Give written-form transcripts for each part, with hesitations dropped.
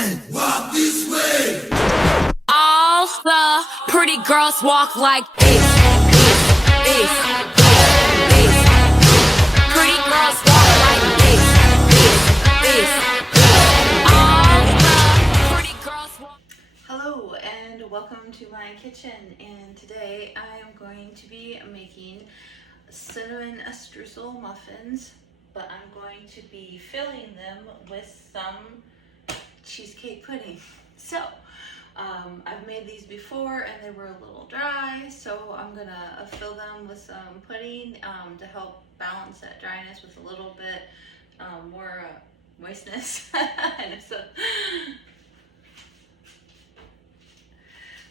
Walk this way. All the pretty girls walk like this. Pretty girls walk like this. All the pretty girls walk. Hello and welcome to my kitchen, and today I am going to be making cinnamon streusel muffins, but I'm going to be filling them with some cheesecake pudding. So I've made these before and they were a little dry, so I'm gonna fill them with some pudding to help balance that dryness with a little bit more moistness. And so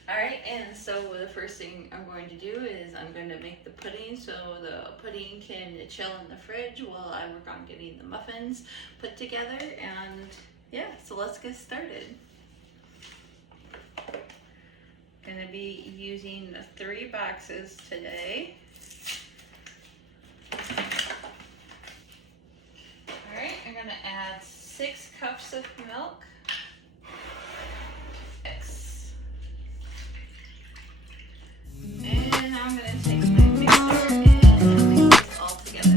alright, and so the first thing I'm going to do is I'm going to make the pudding so the pudding can chill in the fridge while I work on getting the muffins put together. And yeah, so let's get started. I'm going to be using 3 boxes today. Alright, I'm going to add 6 cups of milk. And I'm going to take my mixer and mix this all together.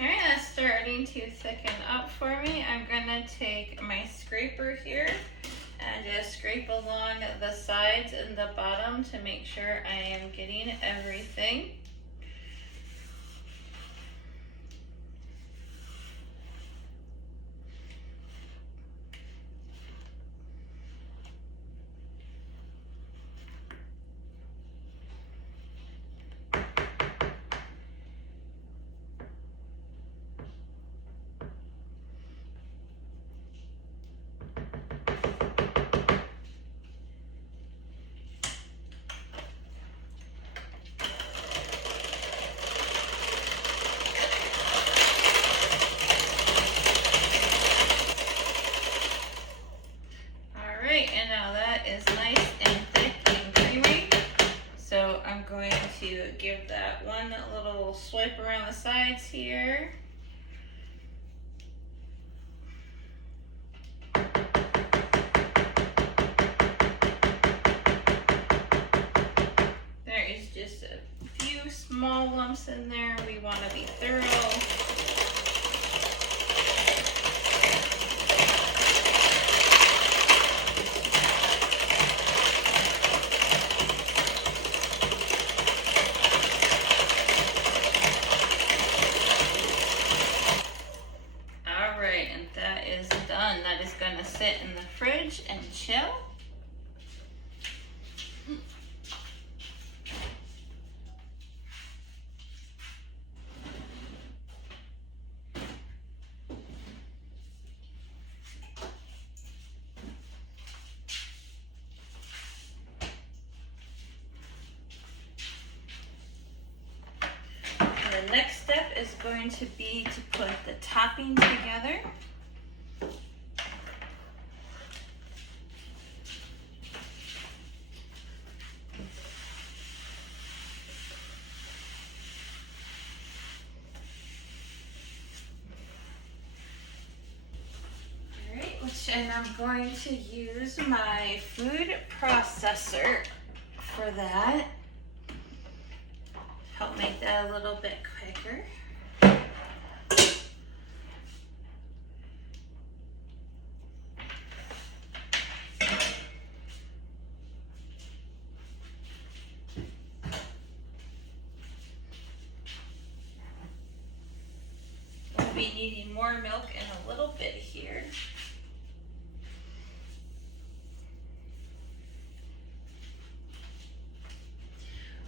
Alright, that's starting to thicken up for me. I'm going to take my scraper here and just scrape along the sides and the bottom to make sure I am getting everything. And now that is nice and thick and creamy. So I'm going to give that one little swipe around the sides here. There is just a few small lumps in there. We want to be thorough. That is going to sit in the fridge and chill. And the next step is going to be to put the topping together. And I'm going to use my food processor for that. Help make that a little bit quicker. be needing more milk in a little bit here.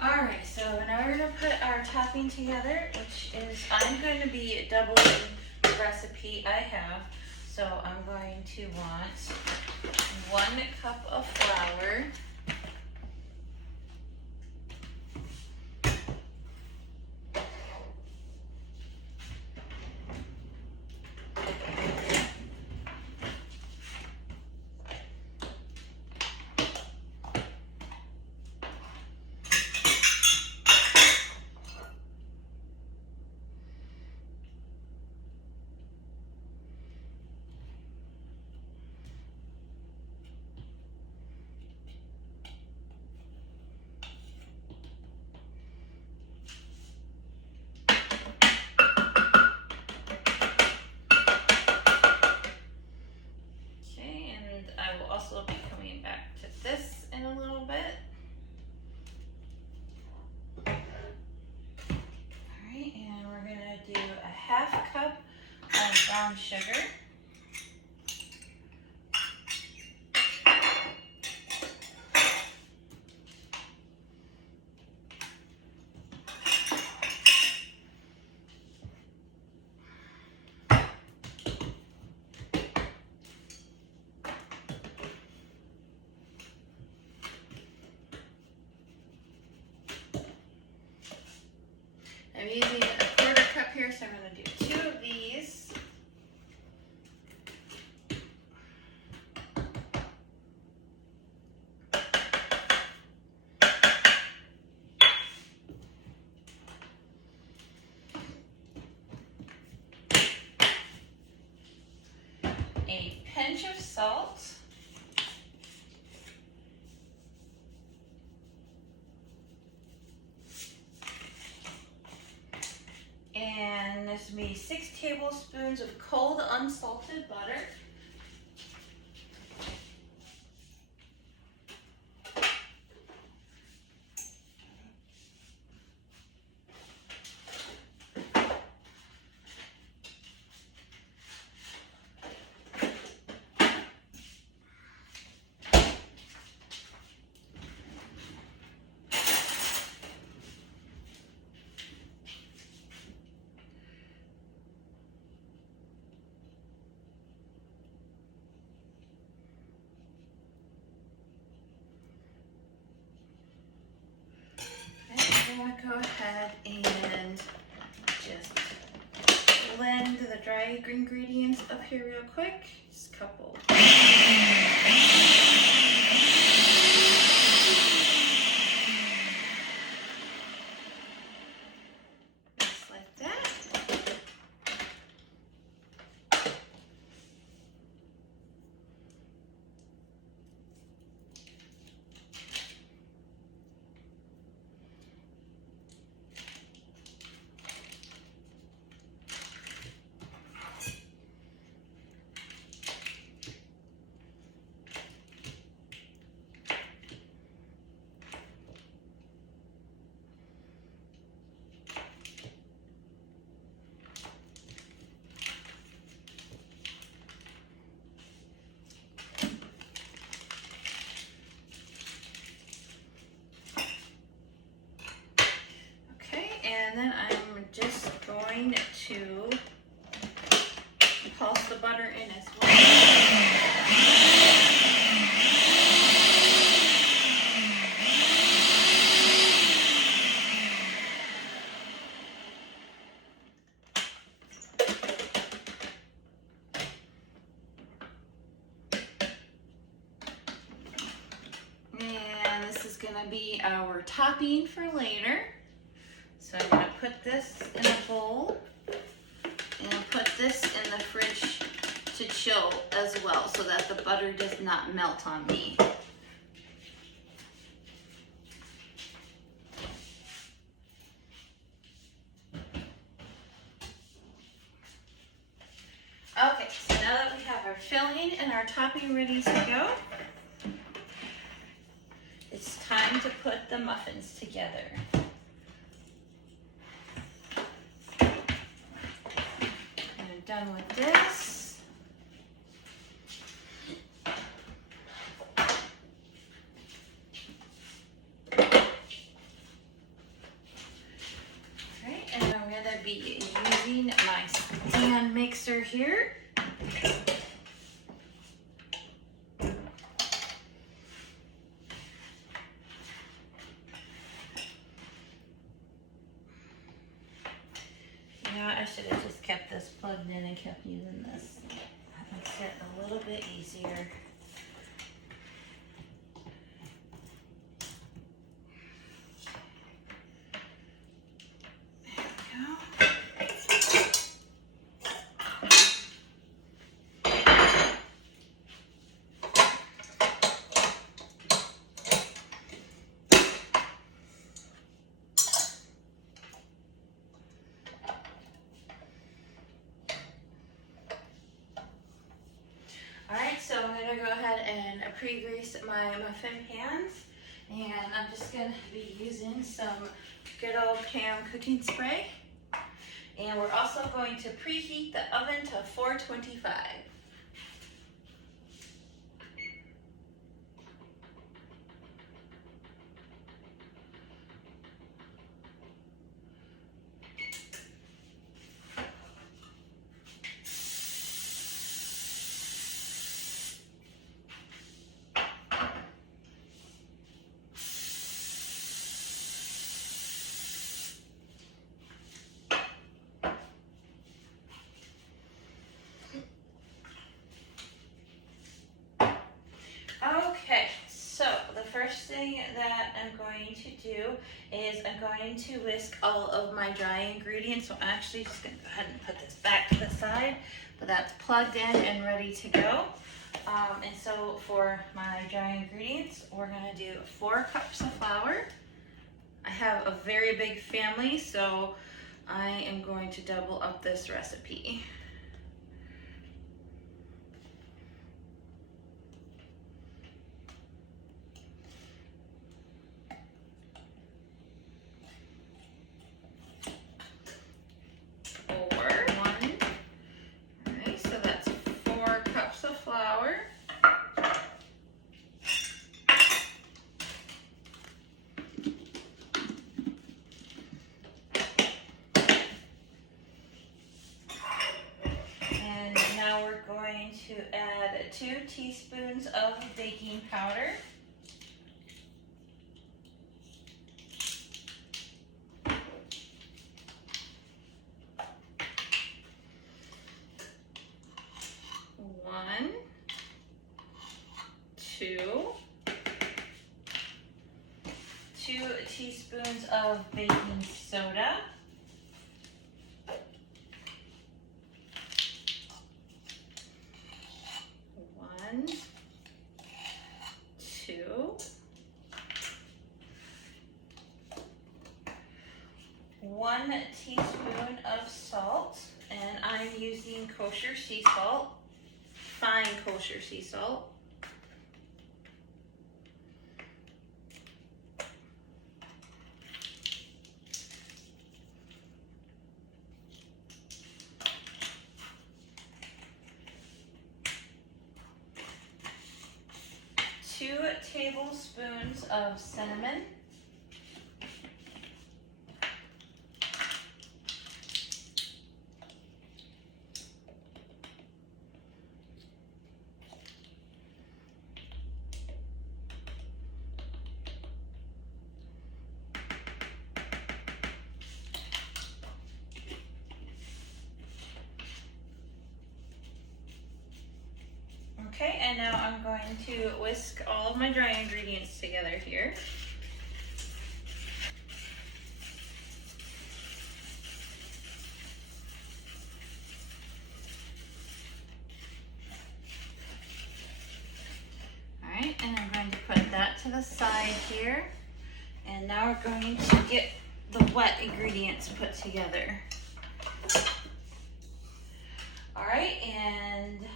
Alright, so now we're going to put our topping together, which is, I'm going to be doubling the recipe I have. So I'm going to want 1 cup of flour, also be coming back to this in a little bit. Alright, and we're going to do a 1/2 cup of brown sugar. I'm using a 1/4 cup here, so I'm going to do 2 of these. A pinch of salt. And this will be 6 tablespoons of cold unsalted butter. I'm going to go ahead and just blend the dry ingredients up here real quick. Just a couple. Just like that. And then I'm just going to pulse the butter in as well. And this is going to be our topping for later. So I'm going to put this in a bowl and put this in the fridge to chill as well so that the butter does not melt on me. Okay, so now that we have our filling and our topping ready to go, it's time to put the muffins together. done with this, alright, and I'm gonna be using my stand mixer here. I should have just kept this plugged in and kept using this. That makes it a little bit easier. There we go. Alright, so I'm going to go ahead and pre-grease my muffin pans, and I'm just going to be using some good old pan cooking spray, and we're also going to preheat the oven to 425. Okay, so the first thing that I'm going to do is I'm going to whisk all of my dry ingredients. So I'm actually just going to go ahead and put this back to the side, but that's plugged in and ready to go. And so for my dry ingredients, we're going to do 4 cups of flour. I have a very big family, so I am going to double up this recipe. Now we're going to add 2 teaspoons of baking powder. One, 2 teaspoons of baking soda. 1 teaspoon of salt, and I'm using kosher sea salt, fine kosher sea salt. Two tablespoons of cinnamon. Okay, and now I'm going to whisk all of my dry ingredients together here. Alright, and I'm going to put that to the side here. And now we're going to get the wet ingredients put together. Alright, and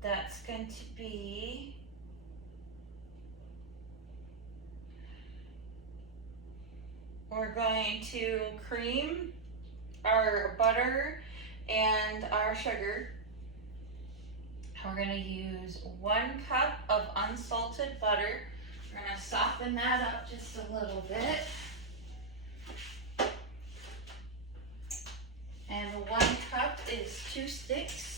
that's going to be we're going to cream our butter and our sugar. We're going to use 1 cup of unsalted butter. We're going to soften that up just a little bit. And 1 cup is 2 sticks.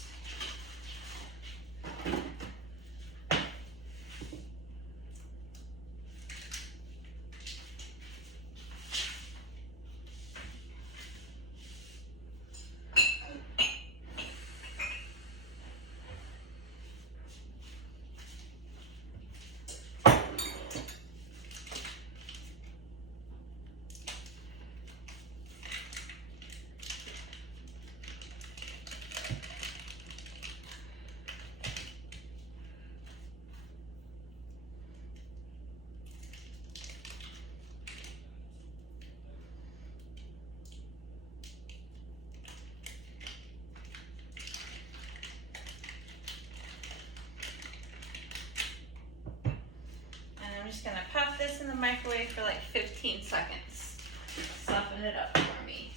I'm just gonna pop this in the microwave for like 15 seconds. Soften it up for me.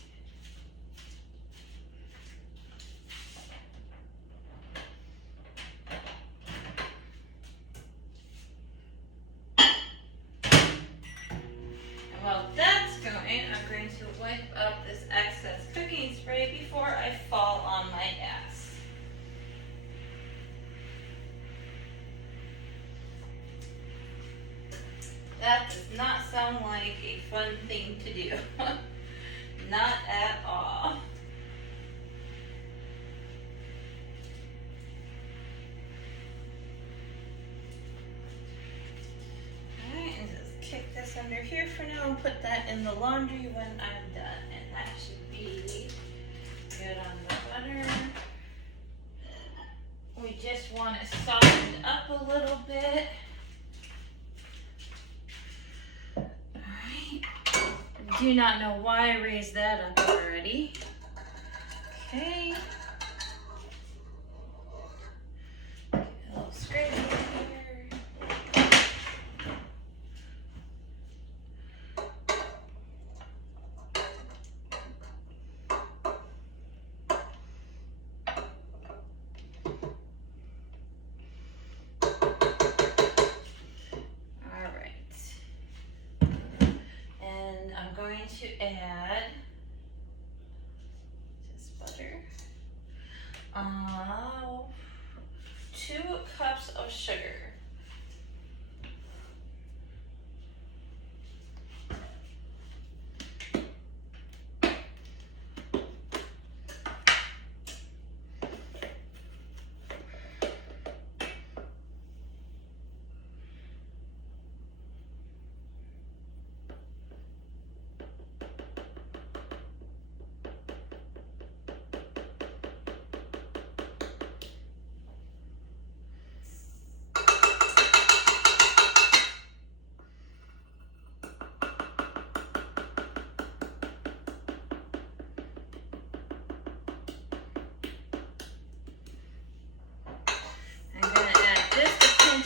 And while that's going, I'm going to wipe up this excess cooking spray before I fall on my ass. That does not sound like a fun thing to do. Not at all. Alright, and just kick this under here for now and put that in the laundry when I'm done. And that should be good on the butter. We just want to soften it up a little bit. Do not know why I raised that up already. Okay. Get a little scrape here. I'm going to add this butter, 2 cups of sugar.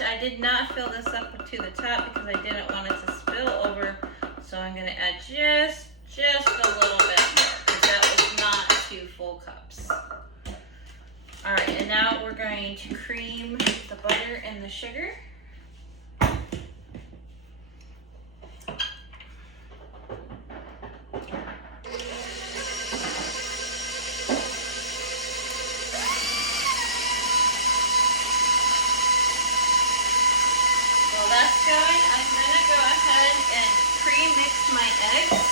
I did not fill this up to the top because I didn't want it to spill over. So I'm going to add just a little bit more because that was not 2 full cups. All right, and now we're going to cream the butter and the sugar. That's going, I'm going to go ahead and pre-mix my eggs.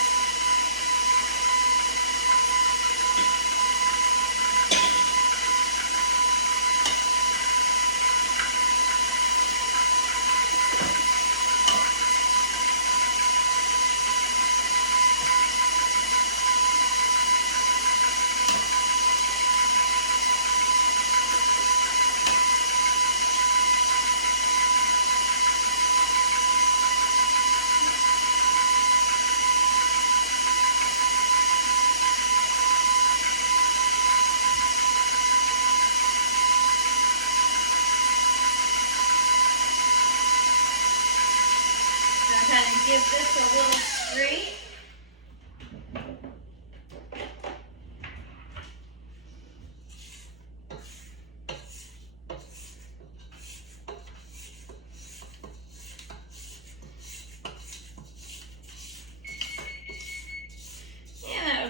Give this a little straight.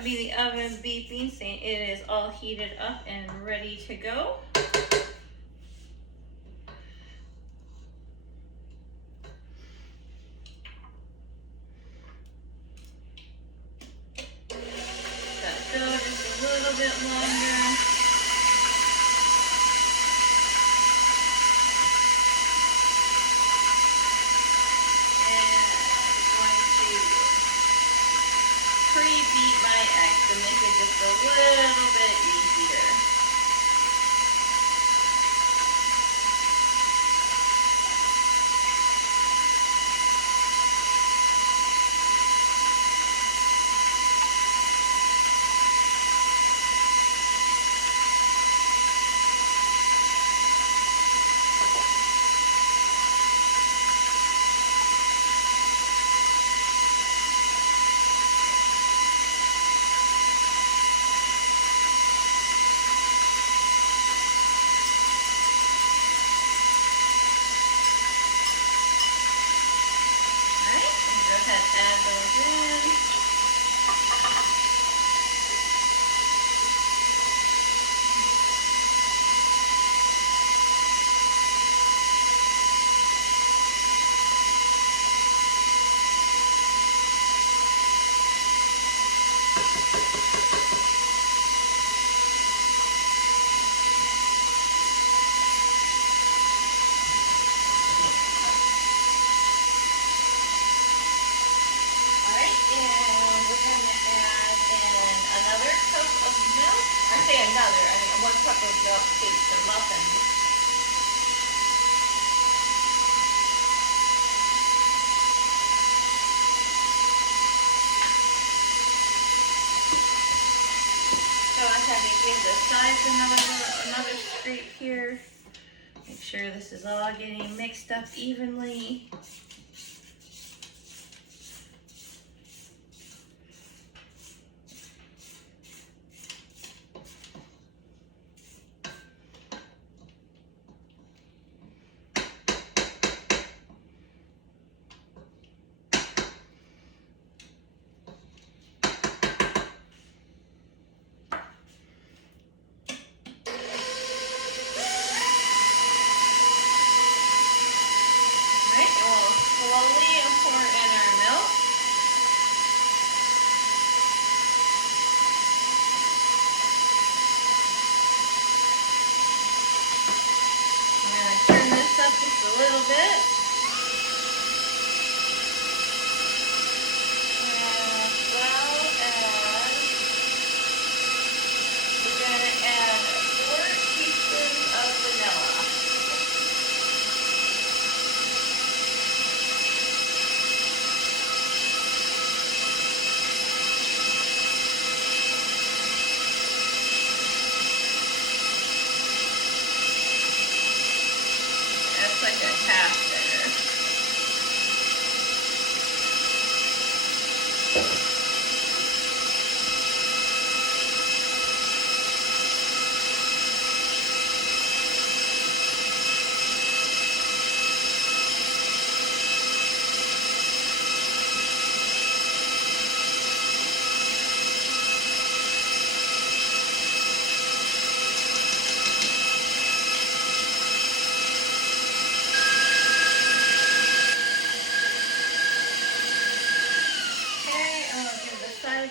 be the oven beeping, saying it is all heated up and ready to go. Let it go just a little bit longer. Pre-beat my eggs to make it just a little bit easier. Add those in. I mean 1 cup of milk cakes or muffins. Go ahead and give the sides another scrape here. Make sure this is all getting mixed up evenly. Slowly pour in our milk. I'm going to turn this up just a little bit. As well as we're going to add 4 teaspoons of vanilla. Like a half there.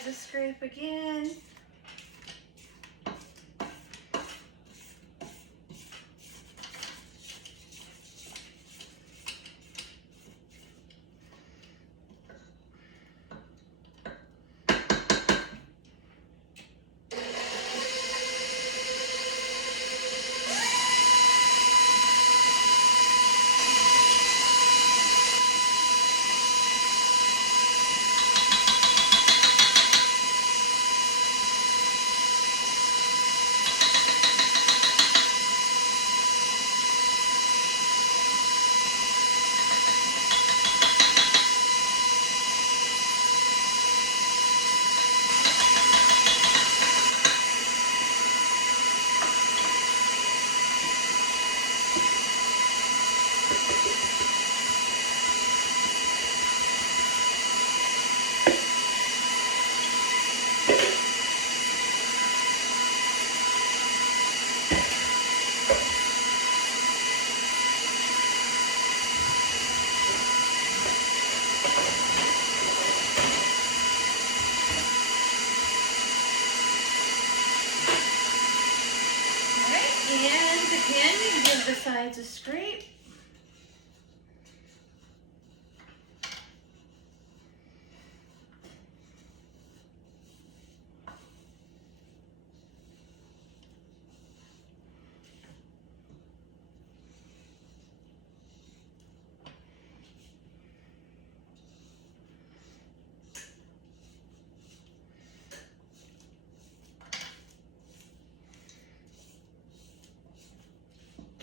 A scrape again. sides a scrape.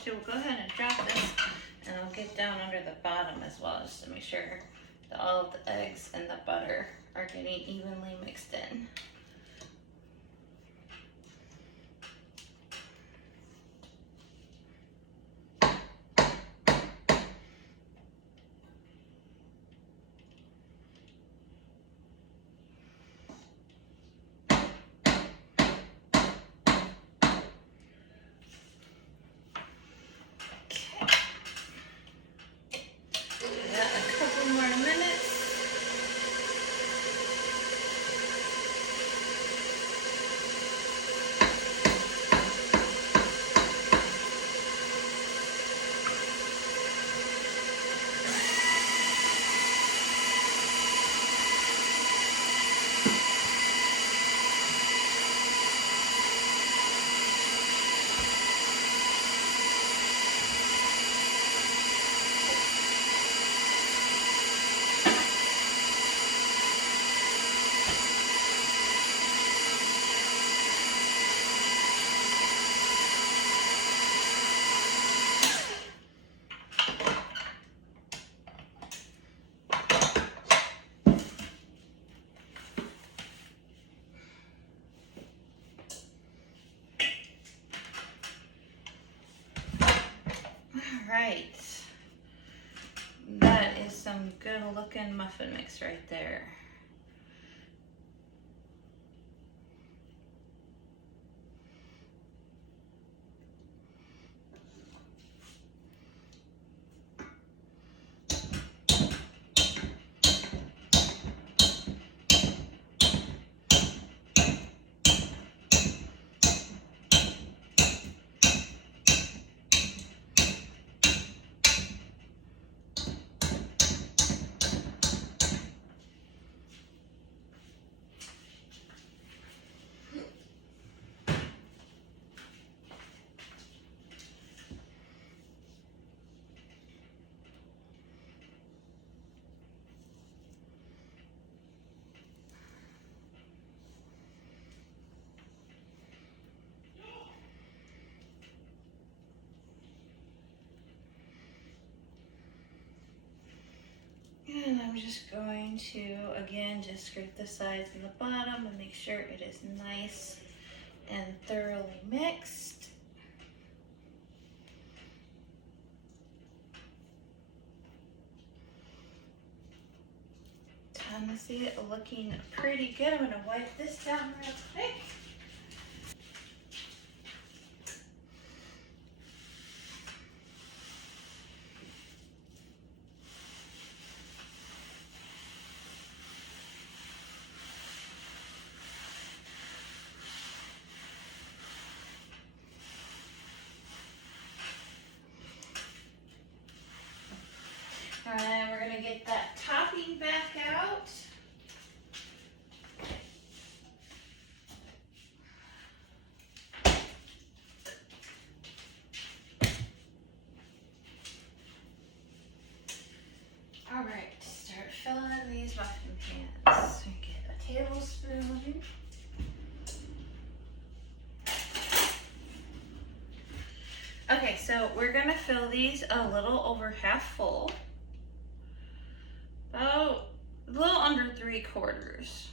So we'll go ahead and drop this, and I'll get down under the bottom as well, just to make sure that all of the eggs and the butter are getting evenly mixed in. Right, that is some good looking muffin mix right there. And I'm just going to, again, just scrape the sides and the bottom and make sure it is nice and thoroughly mixed. Time to see it looking pretty good. I'm going to wipe this down real quick. Alright, we're going to get that topping back out. Alright, start filling these muffin pans. So you get a tablespoon. Okay, so we're going to fill these a little over half full. About a little under 3/4.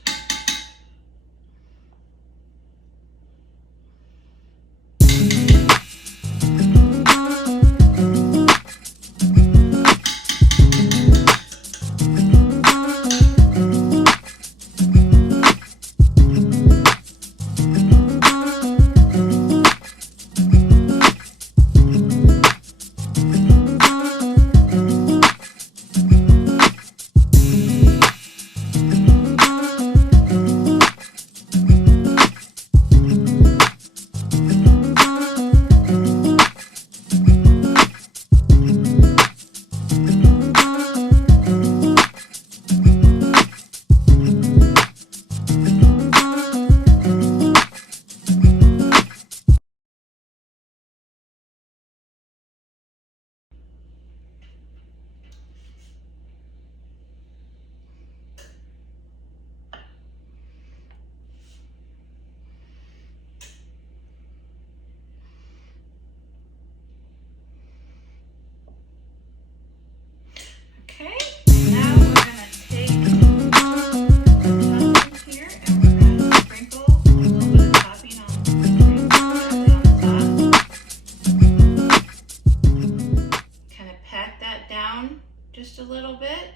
just a little bit.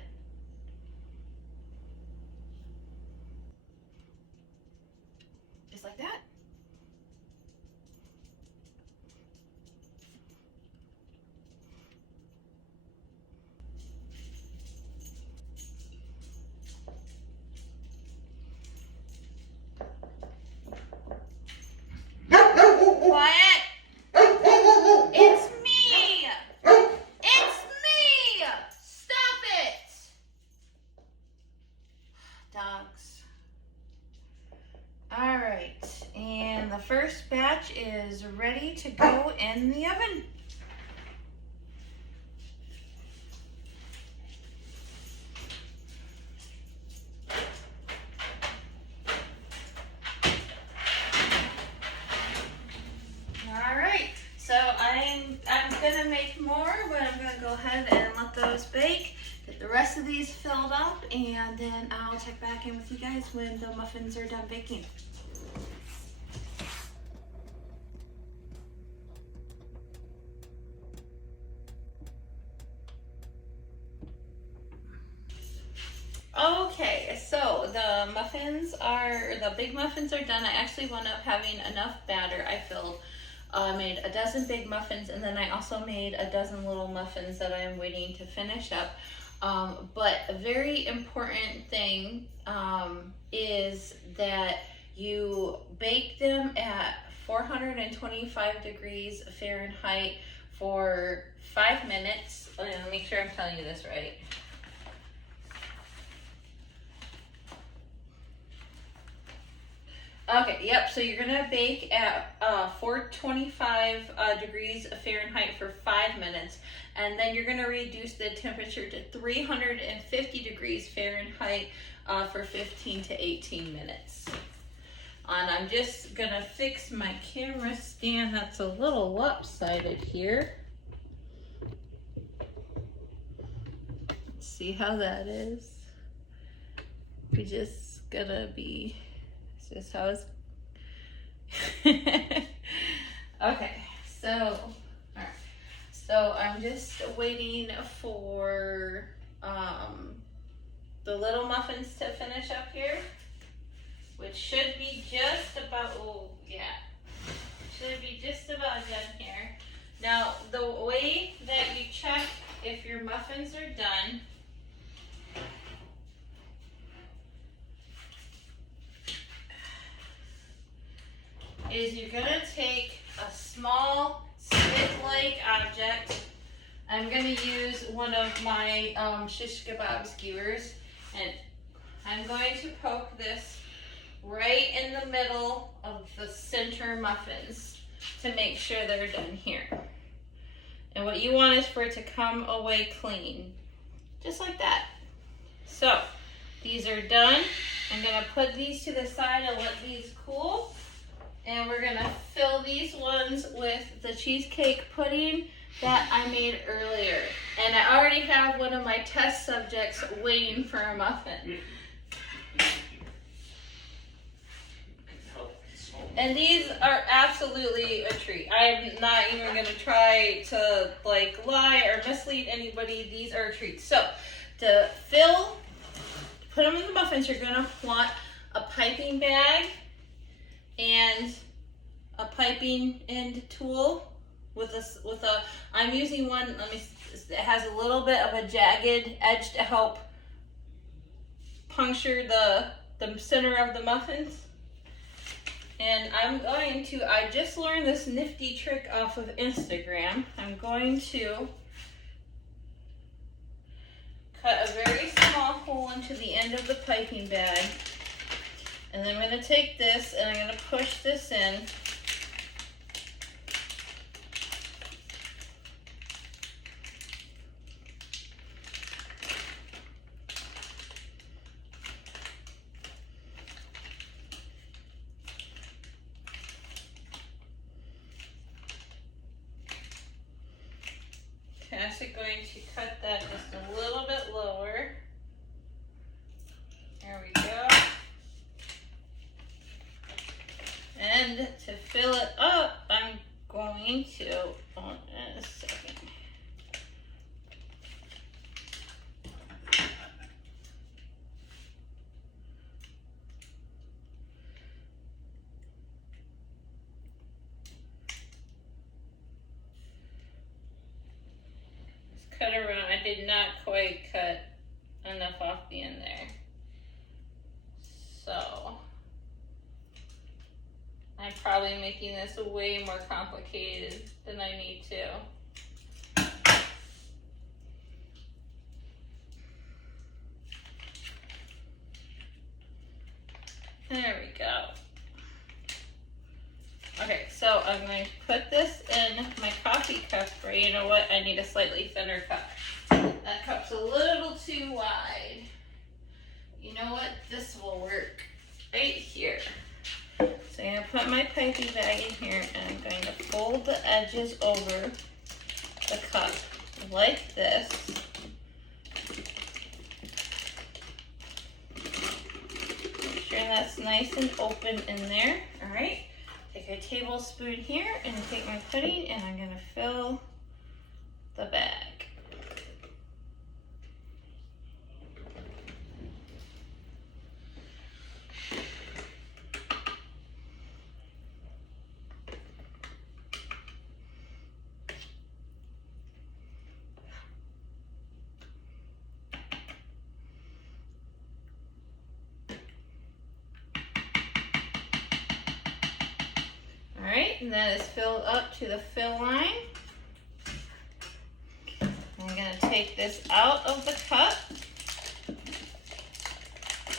Just like that. Quiet! It's me! It's me! Stop it! Dogs. Alright, and the first batch is ready to go in the oven. So I'm gonna make more, but I'm gonna go ahead and let those bake, get the rest of these filled up, and then I'll check back in with you guys when the muffins are done baking. Okay, so the big muffins are done. I actually wound up having enough batter. I made a dozen big muffins, and then I also made a dozen little muffins that I am waiting to finish up. But a very important thing is that you bake them at 425 degrees Fahrenheit for 5 minutes. Let me make sure I'm telling you this right. Okay, yep, so you're gonna bake at 425 degrees Fahrenheit for 5 minutes, and then you're gonna reduce the temperature to 350 degrees Fahrenheit for 15 to 18 minutes. And I'm just gonna fix my camera stand that's a little lopsided here. Let's see how that is. We're just gonna be... This is how it's okay, so all right, so I'm just waiting for the little muffins to finish up here, which should be just about, oh yeah, should be just about done here. Now the way that you check if your muffins are done is you're gonna take a small stick-like object. I'm gonna use one of my shish kebab skewers, and I'm going to poke this right in the middle of the center muffins to make sure they're done here. And what you want is for it to come away clean, just like that. So these are done. I'm gonna put these to the side and let these cool. And we're gonna fill these ones with the cheesecake pudding that I made earlier. And I already have one of my test subjects waiting for a muffin. And these are absolutely a treat. I'm not even gonna try to like lie or mislead anybody. These are a treat. So to put them in the muffins, you're gonna want a piping bag and a piping end tool I'm using one, it has a little bit of a jagged edge to help puncture the center of the muffins. And I just learned this nifty trick off of Instagram. I'm going to cut a very small hole into the end of the piping bag. And then I'm going to take this and I'm going to push this in. Okay, I'm actually going to cut that just a little bit lower. There we go. And to fill it up, I'm going to, hold on a second. cut around. I did not quite cut enough off the end there. So I'm probably making this way more complicated than I need to. There we go. Okay, so I'm going to put this in my coffee cup, or you know what? I need a slightly thinner cup. That cup's a little too wide. You know what? This will work right here. So I'm going to put my piping bag in here, and I'm going to fold the edges over the cup like this. Make sure that's nice and open in there. All right. Take a tablespoon here and take my pudding, and I'm going to fill the bag. Alright, and that is filled up to the fill line. I'm going to take this out of the cup,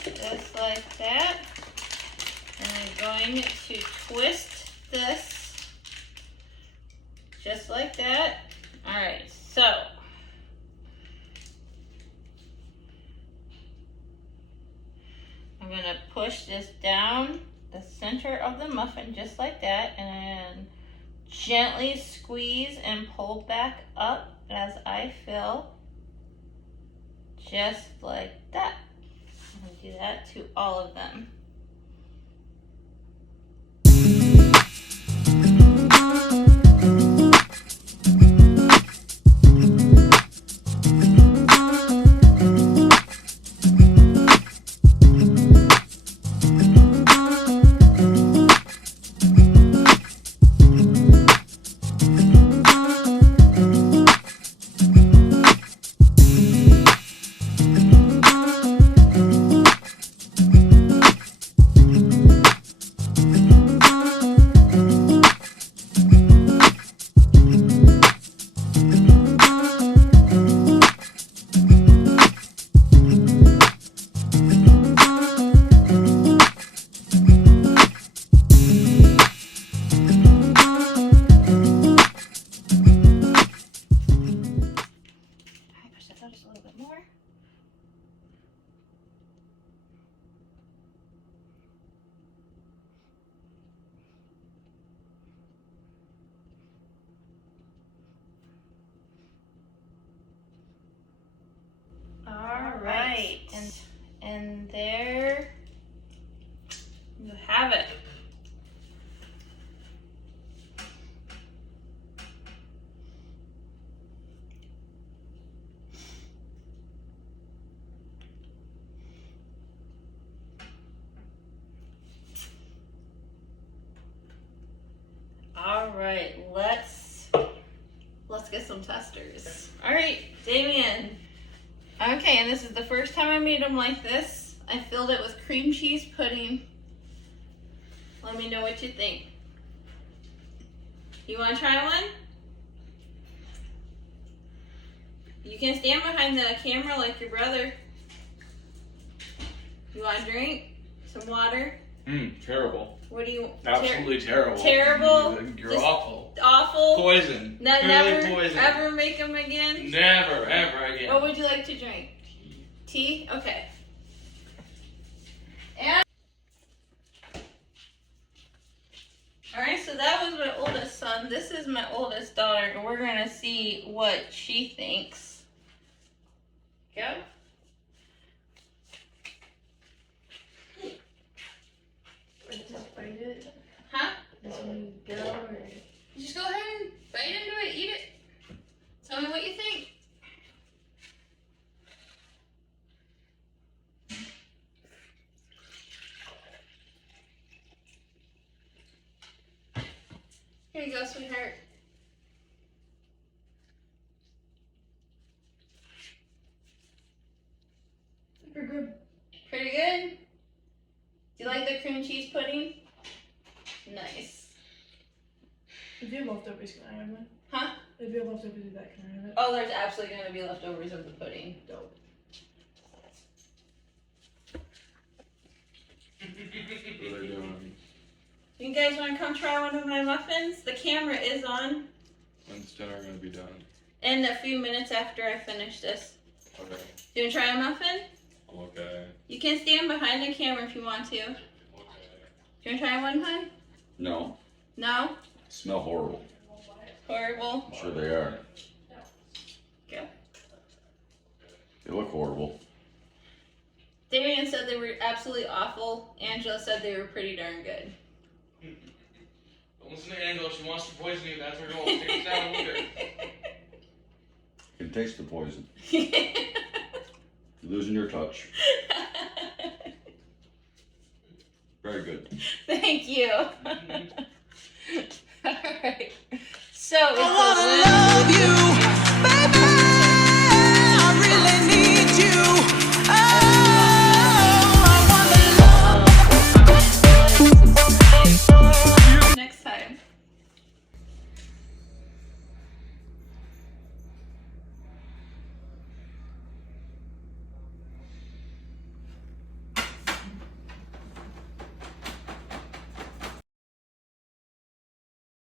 just like that. And I'm going to twist this, just like that. Alright, so I'm going to push this down the center of the muffin just like that, and gently squeeze and pull back up as I fill, just like that. I'm going to do that to all of them. Just a little bit more. All right, and there you have it. All right, let's get some testers. All right, Damien. Okay, and this is the first time I made them like this. I filled it with cream cheese pudding. Let me know what you think. You want to try one? You can stand behind the camera like your brother. You want a drink? Some water? Terrible. What do you? Absolutely terrible. Terrible. You're Just awful. Awful. Poison. Never poison. ever make them again. Never ever again. What would you like to drink? Tea? Okay. And alright, so that was my oldest son. This is my oldest daughter, and we're gonna see what she thinks. Go. Just bite it. Huh? This one go or Just go ahead and bite into it, eat it. Tell me what you think. Here you go, sweetheart. and cheese pudding? Nice. If you have leftovers, can I have one? Huh? If you have leftovers of that, can I have it? Oh, there's absolutely going to be leftovers of the pudding. Dope. What are they doing? You guys want to come try one of my muffins? The camera is on. When's dinner gonna be done? In a few minutes after I finish this. Okay. You want to try a muffin? I'm okay. You can stand behind the camera if you want to. Okay. Do you want to try one, hon? No, No? smell horrible. Horrible. I'm sure they are. Go. They look horrible. Damian said they were absolutely awful. Angela said they were pretty darn good. Don't listen to Angela. She wants to poison you. That's her goal. Take it down with her. You can taste the poison. You're losing your touch. Very good. Thank you. Alright. So it's a